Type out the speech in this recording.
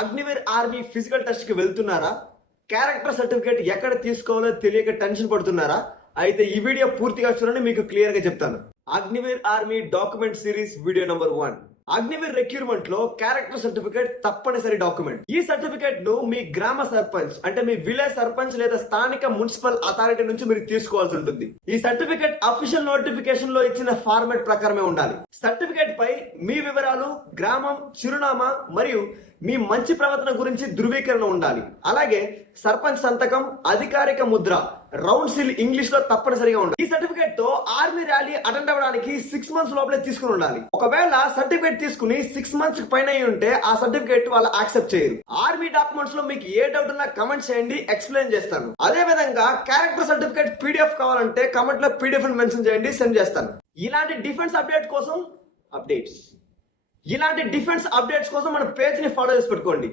Agniveer army physical test కి వెళ్తున్నారా? Character certificate ఎక్కడ తీసుకోవాలో తెలియక టెన్షన్ పడుతున్నారా? అయితే ఈ వీడియో పూర్తిగా చూడండి, మీకు క్లియర్ గా చెప్తాను. Agniveer army document series video number 1. Agniveer recruitment లో క్యారెక్టర్ సర్టిఫికేట్ తప్పనిసరి డాక్యుమెంట్. ఈ సర్టిఫికేట్ ను మీ గ్రామ సర్పంచ్ అంటే మీ విలేజ్ సర్పంచ్ లేదా స్థానిక మున్సిపల్ అథారిటీ నుంచి మీరు తీసుకోవాల్సి ఉంటుంది. ఈ సర్టిఫికేట్ అఫీషియల్ నోటిఫికేషన్ లో ఇచ్చిన ఫార్మాట్ ప్రకారమే ఉండాలి. సర్టిఫికేట్ పై మీ వివరాలు, గ్రామం, చిరునామా మరియు మీ మంచి ప్రవర్తన గురించి ధృవీకరణ ఉండాలి. అలాగే సర్పంచ్ సంతకం, అధికారిక ముద్ర, రౌండ్ సీల్ ఇంగ్లీష్ లో తప్పనిసరిగా ఉండాలి. ఈ సర్టిఫికేట్ తో ఆర్మీ ర్యాలీ అటెండ్ అవ్వడానికి 6 మంత్స్ లోపలే తీసుకుని ఉండాలి. ఒకవేళ సర్టిఫికేట్ తీసుకుని 6 మంత్స్ పైన ఉంటే ఆ సర్టిఫికేట్ వాళ్ళు యాక్సెప్ట్ చేయరు. ఆర్మీ డాక్యుమెంట్స్ లో మీకు ఏ డౌట్ ఉన్నా కమెంట్ చేయండి, ఎక్స్ప్లెయిన్ చేస్తాను. అదే విధంగా క్యారెక్టర్ సర్టిఫికేట్ పీడిఎఫ్ కావాలంటే కమెంట్ లో పీడిఎఫ్ మెన్షన్ చేయండి, సెండ్ చేస్తాను. ఇలాంటి డిఫెన్స్ అప్డేట్స్ కోసం మన పేజ్ ని ఫాలో చేసి పెట్టుకోండి.